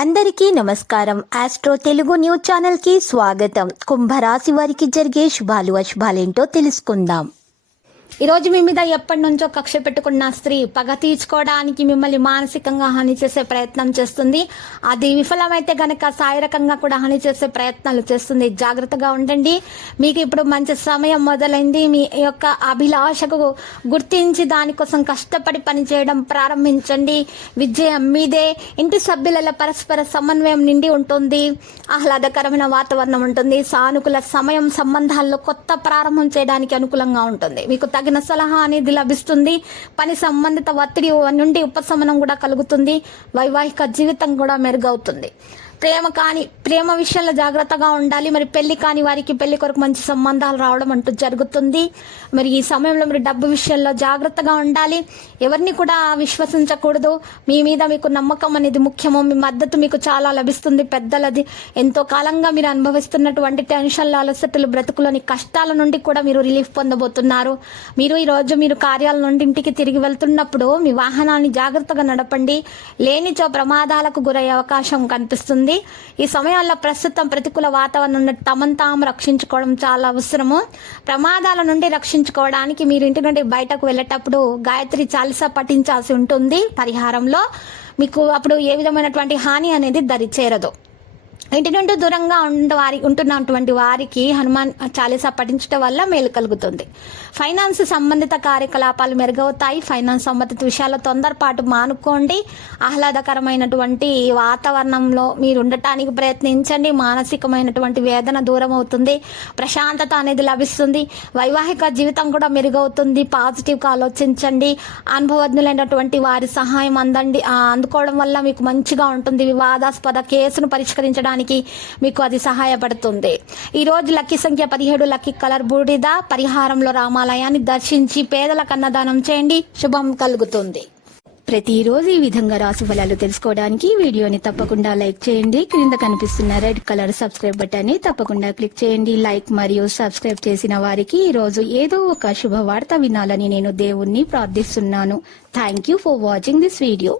అందరికీ నమస్కారం. Astro Telugu news channel కి స్వాగతం. కుంభరాశి వారికి జరిగే శుభాలు అశుభాలేంటో తెలుసుకుందాం. ఈరోజు మీ మీద ఎప్పటి నుంచో కక్ష పెట్టుకున్న స్త్రీ పగ తీర్చుకోవడానికి మిమ్మల్ని మానసికంగా హాని చేసే ప్రయత్నం చేస్తుంది. అది విఫలమైతే గనక శారీరకంగా కూడా హాని చేసే ప్రయత్నాలు చేస్తుంది. జాగ్రత్తగా ఉండండి. మీకు ఇప్పుడు మంచి సమయం మొదలైంది. మీ యొక్క అభిలాషకు గుర్తించి దానికోసం కష్టపడి పనిచేయడం ప్రారంభించండి. విజయం మీదే. ఇంటి సభ్యుల పరస్పర సమన్వయం నిండి ఉంటుంది. ఆహ్లాదకరమైన వాతావరణం ఉంటుంది. సానుకూల సమయం సంబంధాల్లో కొత్త ప్రారంభం చేయడానికి అనుకూలంగా ఉంటుంది. మీకు తగిన సలహా అనేది లభిస్తుంది. పని సంబంధిత ఒత్తిడి నుండి ఉపశమనం కూడా కలుగుతుంది. వైవాహిక జీవితం కూడా మెరుగవుతుంది. ప్రేమ విషయంలో జాగ్రత్తగా ఉండాలి. మరి పెళ్లి కాని వారికి పెళ్లి కొరకు మంచి సంబంధాలు రావడం అంటూ జరుగుతుంది. మరి ఈ సమయంలో మీరు డబ్బు విషయంలో జాగ్రత్తగా ఉండాలి. ఎవరిని కూడా విశ్వసించకూడదు. మీ మీద మీకు నమ్మకం అనేది ముఖ్యము. మీ మద్దతు మీకు చాలా లభిస్తుంది. పెద్దలది ఎంతో కాలంగా మీరు అనుభవిస్తున్నటువంటి టెన్షన్లు, అలసటలు, బ్రతుకులోని కష్టాల నుండి కూడా మీరు రిలీఫ్ పొందబోతున్నారు. మీరు ఈరోజు మీరు కార్యాల నుండి ఇంటికి తిరిగి వెళ్తున్నప్పుడు మీ వాహనాన్ని జాగ్రత్తగా నడపండి. లేనిచో ప్రమాదాలకు గురయ్యే అవకాశం కనిపిస్తుంది. ఈ సమయాల్లో ప్రస్తుతం ప్రతికూల వాతావరణం నుండి తమను తాము రక్షించుకోవడం చాలా అవసరము. ప్రమాదాల నుండి రక్షించుకోవడానికి మీరు ఇంటి నుండి బయటకు వెళ్ళేటప్పుడు గాయత్రి చాలీసా పఠించాల్సి ఉంటుంది. పరిహారంలో మీకు అప్పుడు ఏ విధమైనటువంటి హాని అనేది దరి చేరదు. ఇంటి నుండి దూరంగా ఉంటున్నటువంటి వారికి హనుమాన్ చాలీసా పఠించడం వల్ల మేలు కలుగుతుంది. ఫైనాన్స్ సంబంధిత కార్యకలాపాలు మెరుగవుతాయి. ఫైనాన్స్ సంబంధిత విషయాల్లో తొందరపాటు మానుకోండి. ఆహ్లాదకరమైనటువంటి వాతావరణంలో మీరు ఉండటానికి ప్రయత్నించండి. మానసికమైనటువంటి వేదన దూరం అవుతుంది. ప్రశాంతత అనేది లభిస్తుంది. వైవాహిక జీవితం కూడా మెరుగవుతుంది. పాజిటివ్గా ఆలోచించండి. అనుభవజ్ఞులైనటువంటి వారి సహాయం అందుకోవడం వల్ల మీకు మంచిగా ఉంటుంది. వివాదాస్పద కేసును పరిష్కరించడానికి మీకు అది సహాయపడుతుంది. ఈ రోజు లక్కీ సంఖ్య 17, లక్కీ కలర్ బూడిద. పరిహారంలో రామాలయాన్ని దర్శించి పేదలకు అన్నదానం చేయండి. శుభం కలుగుతుంది. ప్రతిరోజు ఈ విధంగా రాశి ఫలాలు తెలుసుకోవడానికి వీడియోని తప్పకుండా లైక్ చేయండి. క్రింద కనిపిస్తున్న రెడ్ కలర్ సబ్స్క్రైబ్ బటన్ ని తప్పకుండా క్లిక్ చేయండి. లైక్ మరియు సబ్స్క్రైబ్ చేసిన వారికి ఈ రోజు ఏదో ఒక శుభవార్త వినాలని నేను దేవుణ్ణి ప్రార్థిస్తున్నాను. Thank you for watching this video.